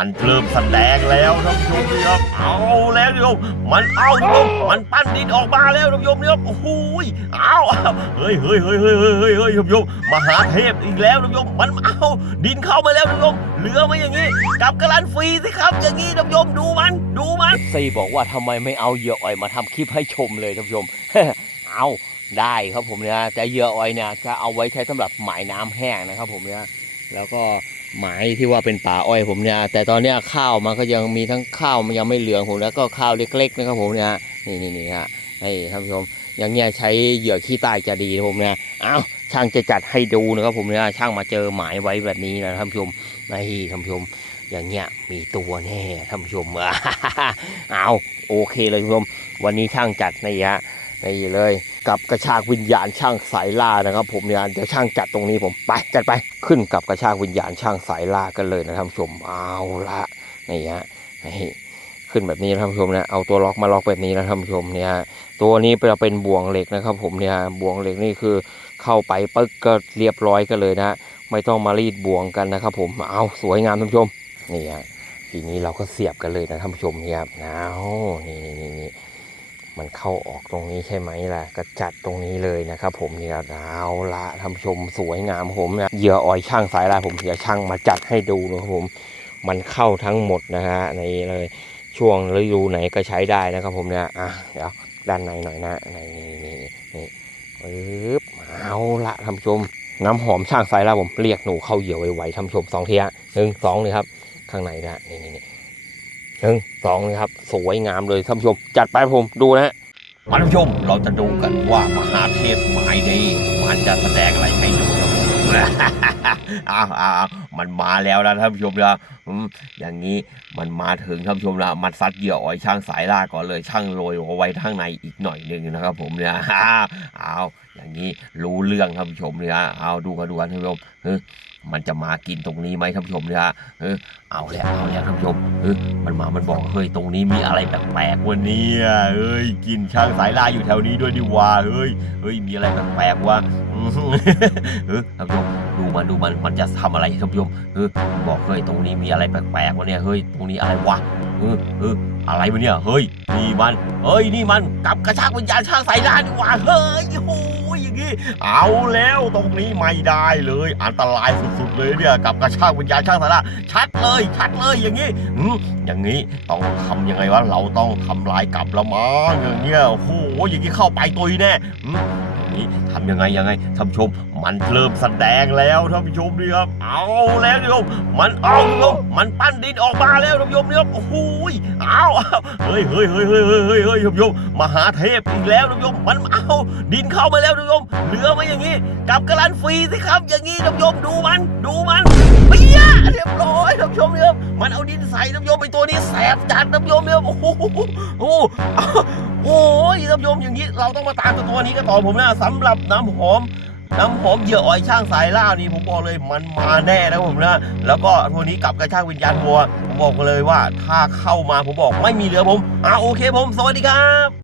มันเริ่มแสดงแล้วท่านผู้ชมครับเอาแล้วท่านผู้ชมมันเอาท่านผู้ชมมันปั้นดินออกมาแล้วท่านผู้ชมนี่ครับโอ้โหยเอาเฮ้ยเฮ้ยเฮ้ยเฮ้ยเฮ้ยเฮ้ยเฮ้ยท่านผู้ชมมหาเทพอีกแล้วท่านผู้ชมมันเอาดินเข้ามาแล้วท่านผู้ชมเหลือมาอย่างนี้กลับกระลันฟรีสิครับ อย่างนี้ท่านผู้ชมดูมันดูมันซีบอกว่าทำไมไม่เอาเหยื่ออ่อยมาทำคลิปให้ชมเลยท่านผู้ชมเอาได้ครับผมเนี่ยแต่เหยื่ออ่อยเนี่ยจะเอาไว้ใช้สำหรับหมายน้ำแห้งนะครับผมเนี่ยแล้วก็ หมายที่ว่าเป็นป่าอ้อยผมเนี่ยแต่ตอนเนี้ยข้าวมันก็ยังมีทั้งข้าวมันยังไม่เหลืองผมแล้วก็ข้าวเล็กๆนะครับผมเนี่ยนี่นี่นี่ฮะให้ท่านผู้ชมอย่างเงี้ยใช้เหยื่อขี้ใต้จะดีนะผมเนี่ยเอาวช่างจะจัดให้ดูนะครับผมเนี่ยช่างมาเจอหมายไว้แบบนี้นะท่านผู้ชมนี่ท่านผู้ชมอย่างเงี้ยมีตัวแน่ท่านผู้ชมเอาโอเคเลยท่านผู้ชม วันนี้ช่างจัดนี่ฮะ นี่เลย กับกระชากวิญญาณช่างสายล่านะครับ ผมเนี่ยเดี๋ยวช่างจัดตรงนี้ผมไปจัดไปขึ้นกับกระชากวิญญาณช่างสายล่ากันเลยนะท่านผู้ชมเอาละนี่ฮะนี่ขึ้นแบบนี้นะท่านผู้ชมนะเอาตัวล็อกมาล็อกแบบนี้นะท่านผู้ชมเนี่ยตัวนี้จะเป็นบ่วงเหล็กนะครับ ผมเนี่ยบ่วงเหล็กนี่คือเข้าไปปึ๊กก็เรียบร้อยกันเลยนะไม่ต้องมารีดบ่วงกันนะครับ ผมเอาสวยงามท่านผู้ชมนี่ฮะทีนี้เราก็เสียบกันเลยนะท่านผู้ชมเนี่ยครับเอานี่นี่นี่ มันเข้าออกตรงนี้ใช่ไหมล่ะก็จัดตรงนี้เลยนะครับ ผมเนี่ยเอาละท่านผู้ชมสวยงามผมนะเหยื่ออ่อยช่างสายลายผมเดี๋ยวช่างมาจัดให้ดูนะครับผมมันเข้าทั้งหมดนะฮะในเลยช่วงฤดูไหนก็ใช้ได้นะครับ ผมเนี่ยอะเดี๋ยวด้านในหน่อยนะนี่นี่นี่นี่ปึ๊บเอาละท่านผู้ชม น้ำหอมช่างไฟแล้วผมเรียกหนูเข้าเหยื่อไวๆทำชมสองทีฮะหนึ่งสองนี่ครับ ข้างในนะนี่นี่นี่ หนึ่งสองนี่ครับ สวยงามเลยท่านผู้ชม จัดไปผมดูนะฮะท่านผู้ชมเราจะดูกันว่ามหาเทพหมายนี้มันจะแสดงอะไรให้ดูอ้าวอ้าวมันมาแล้วนะท่านผู้ชมนะอืมอย่างนี้มันมาถึงท่านผู้ชมนะมันซัดเหยื่ออ้อยช่างสายล่าก่อนเลยช่างโรยเอาไว้ข้างในอีกหน่อยหนึ่งนะครับ ผมเนี่ยอ้าวอ้าอย่างนี้รู้เรื่องท่านผู้ชมเนี่ยเอาดูกันดูกันท่านผู้ชมเฮ้ มันจะมากินตรงนี้ไหมท่านผู้ชมเนี่ยเออเอาแล้วเอาแล้วท่านผู้ชมเออมันมามันบอกเฮ้ยตรงนี้มีอะไรแปลกๆวันนี้เอ้ยกินช่างสายล่าอยู่แถวนี้ด้วยดิว่าเฮ้ยเฮ้ยมีอะไรแปลกๆวะเออท่านผู้ชมดูมันดูมันมันจะทำอะไรท่านผู้ชมเออบอกเฮ้ยตรงนี้มีอะไรแปลกๆวะเนี่ยเฮ้ยตรงนี้อะไรวะเออเอออะไรวะเนี่ยเฮ้ยนี่มันเฮ้ยนี่มันกับกระชากวิญญาณช่างสายล่านี่หว่าเฮ้ยโอ้ งี้ เอาแล้วตรงนี้ไม่ได้เลย อันตรายสุดๆเลยเนี่ยกับกระชากวิญญาณช่างสายล่าชัดเลยชัดเลยอย่างงี้อืมอย่างงี้ต้องทำยังไงวะเราต้องทำลายกลับละมั้งอย่างเงี้ยโอ้โหอย่างงี้เข้าไปตุยแน่อืม นี้ทำยังไงยังไงท่านผู้ชม มันเริ่มแสดงแล้วท่านผู้ชมนี่ครับ เอาแล้วท่านผู้ชมมันเอาท่านผู้ชมมันปั้นดินออกมาแล้วท่านผู้ชมนี่ครับโอ้โหยเอาเฮ้ยเฮ้ยเฮ้ยเฮ้ยเฮ้ยเฮ้ยเฮ้ยท่านผู้ชมมหาเทพอีกแล้วท่านผู้ชมมันเอาดินเข้ามาแล้วท่านผู้ชมเหลือมาอย่างนี้กับกระลันฟรีสิครับ อย่างนี้ท่านผู้ชมดูมันดูมันเปียเรียบร้อยท่านผู้ชมนี่ครับมันเอาดินใส่ท่านผู้ชมไปตัวนี้แสบจัดท่านผู้ชมนี่ครับโอ้โห หโอ้ยท่านผู้ชมอย่างนี้เราต้องมาตามตัวนี้กันต่อผมนะสำหรับน้ำหอมน้ำหอมเหยื่ออ่อยช่างสายล่านี่ผมบอกเลยมันมาแน่นะผมนะ แล้วก็ตัวนี้กลับกระชากวิญญาณวัวผมบอกเลยว่าถ้าเข้ามาผมบอกไม่มีเหลือผมอ่าโอเคผม สวัสดีครับ